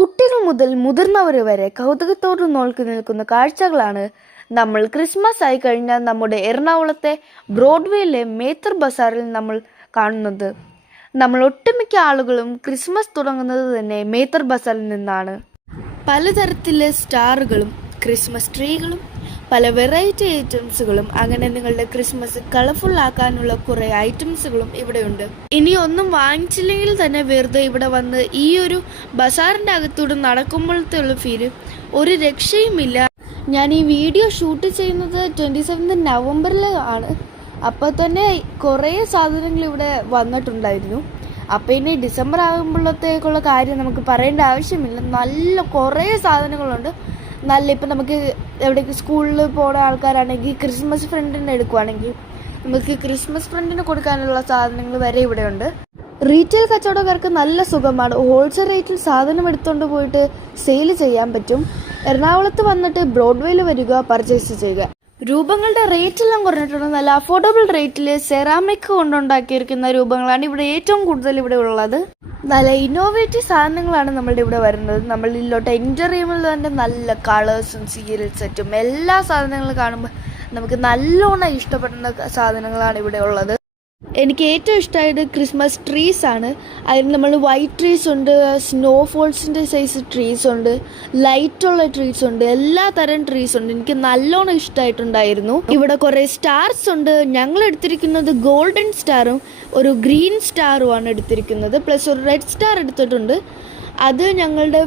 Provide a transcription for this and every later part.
കുട്ടികൾ മുതൽ മുതിർന്നവർ വരെ കൗതുകത്തോട് നോക്കി നിൽക്കുന്ന കാഴ്ചകളാണ് നമ്മൾ ക്രിസ്മസ് ആയി കഴിഞ്ഞാൽ നമ്മുടെ എറണാകുളത്തെ ബ്രോഡ്വേയിലെ മേത്തർ ബസാറിൽ നമ്മൾ കാണുന്നത്. നമ്മൾ ഒട്ടുമിക്ക ആളുകളും ക്രിസ്മസ് തുടങ്ങുന്നത് തന്നെ മേത്തർ ബസാറിൽ നിന്നാണ്. പലതരത്തിലെ സ്റ്റാറുകളും ക്രിസ്മസ് ട്രീകളും പല വെറൈറ്റി ഐറ്റംസുകളും അങ്ങനെ നിങ്ങളുടെ ക്രിസ്മസ് കളർഫുൾ ആക്കാനുള്ള കുറേ ഐറ്റംസുകളും ഇവിടെയുണ്ട്. ഇനി ഒന്നും വാങ്ങിച്ചില്ലെങ്കിൽ തന്നെ വെറുതെ ഇവിടെ വന്ന് ഈ ഒരു ബസാറിൻ്റെ അകത്തൂടെ നടക്കുമ്പോഴത്തെ ഉള്ള ഫീല് ഒരു രക്ഷയുമില്ല. ഞാൻ ഈ വീഡിയോ ഷൂട്ട് ചെയ്യുന്നത് 27 നവംബറിൽ ആണ്. അപ്പോൾ തന്നെ കുറേ സാധനങ്ങൾ ഇവിടെ വന്നിട്ടുണ്ടായിരുന്നു. അപ്പോൾ ഇനി ഡിസംബർ ആകുമ്പോഴത്തേക്കുള്ള കാര്യം നമുക്ക് പറയേണ്ട ആവശ്യമില്ല. നല്ല കുറേ സാധനങ്ങളുണ്ട്. ഇപ്പം നമുക്ക് എവിടേക്ക് സ്കൂളിൽ പോകുന്ന ആൾക്കാരാണെങ്കിൽ ക്രിസ്മസ് ഫ്രണ്ടിന് എടുക്കുവാണെങ്കിൽ നമുക്ക് ക്രിസ്മസ് ഫ്രണ്ടിന് കൊടുക്കാനുള്ള സാധനങ്ങൾ വരെ ഇവിടെയുണ്ട്. റീറ്റെയിൽ കച്ചവടക്കാർക്ക് നല്ല സുഖമാണ്. ഹോൾസെയിൽ റേറ്റിൽ സാധനം എടുത്തുകൊണ്ട് പോയിട്ട് സെയിൽ ചെയ്യാൻ പറ്റും. എറണാകുളത്ത് വന്നിട്ട് ബ്രോഡ്വേയിൽ വരിക, പർച്ചേസ് ചെയ്യുക. രൂപങ്ങളുടെ റേറ്റ് എല്ലാം കുറഞ്ഞിട്ടുണ്ട്. നല്ല അഫോർഡബിൾ റേറ്റിൽ സെറാമിക് കൊണ്ടുണ്ടാക്കിയിരിക്കുന്ന രൂപങ്ങളാണ് ഇവിടെ ഏറ്റവും കൂടുതൽ ഇവിടെ ഉള്ളത്. നല്ല ഇന്നോവേറ്റീവ് സാധനങ്ങളാണ് നമ്മളുടെ ഇവിടെ വരുന്നത്. നമ്മളിലോട്ട് എൻ്റർ ചെയ്യുമ്പോൾ തന്നെ നല്ല കളേഴ്സും സീരിയൽ സെറ്റും എല്ലാ സാധനങ്ങളും കാണുമ്പോൾ നമുക്ക് നല്ലോണം ഇഷ്ടപ്പെടുന്ന സാധനങ്ങളാണ് ഇവിടെ ഉള്ളത്. എനിക്ക് ഏറ്റവും ഇഷ്ടമായത് ക്രിസ്മസ് ട്രീസ് ആണ്. അതിൽ നമ്മൾ വൈറ്റ് ട്രീസ് ഉണ്ട്, സ്നോഫോൾസിൻ്റെ സൈസ് ട്രീസ് ഉണ്ട്, ലൈറ്റുള്ള ട്രീസ് ഉണ്ട്, എല്ലാ തരം ട്രീസ് ഉണ്ട്. എനിക്ക് നല്ലോണം ഇഷ്ടമായിട്ടുണ്ടായിരുന്നു. ഇവിടെ കുറേ സ്റ്റാർസ് ഉണ്ട്. ഞങ്ങൾ എടുത്തിരിക്കുന്നത് ഗോൾഡൻ സ്റ്റാറും ഒരു ഗ്രീൻ സ്റ്റാറുമാണ് എടുത്തിരിക്കുന്നത്. പ്ലസ് ഒരു റെഡ് സ്റ്റാർ എടുത്തിട്ടുണ്ട്. അത് ഞങ്ങളുടെ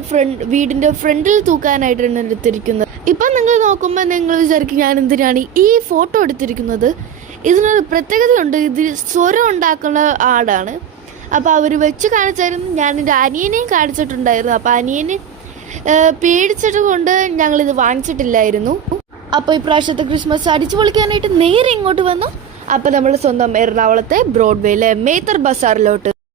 വീടിൻ്റെ ഫ്രണ്ടിൽ തൂക്കാനായിട്ടാണ് എടുത്തിരിക്കുന്നത്. ഇപ്പം നിങ്ങൾ നോക്കുമ്പോൾ നിങ്ങൾ വിചാരിക്കും ഞാൻ എന്തിനാണ് ഈ ഫോട്ടോ എടുത്തിരിക്കുന്നത്. ഇതിനൊരു പ്രത്യേകതയുണ്ട്. ഇത് സ്വരം ഉണ്ടാക്കുന്ന ആടാണ്. അപ്പോൾ അവർ വെച്ച് കാണിച്ചായിരുന്നു. ഞാൻ എൻ്റെ അനിയനെയും കാണിച്ചിട്ടുണ്ടായിരുന്നു. അപ്പോൾ അനിയന് പേടിച്ചിട്ട് കൊണ്ട് ഞങ്ങളിത് വാങ്ങിച്ചിട്ടില്ലായിരുന്നു. അപ്പോൾ ഇപ്രാവശ്യത്തെ ക്രിസ്മസ് അടിച്ചു പൊളിക്കാനായിട്ട് നേരെ ഇങ്ങോട്ട് വന്നു. അപ്പോൾ നമ്മൾ സ്വന്തം എറണാകുളത്തെ ബ്രോഡ്വേയിലെ മേത്തർ ബസാറിലോട്ട്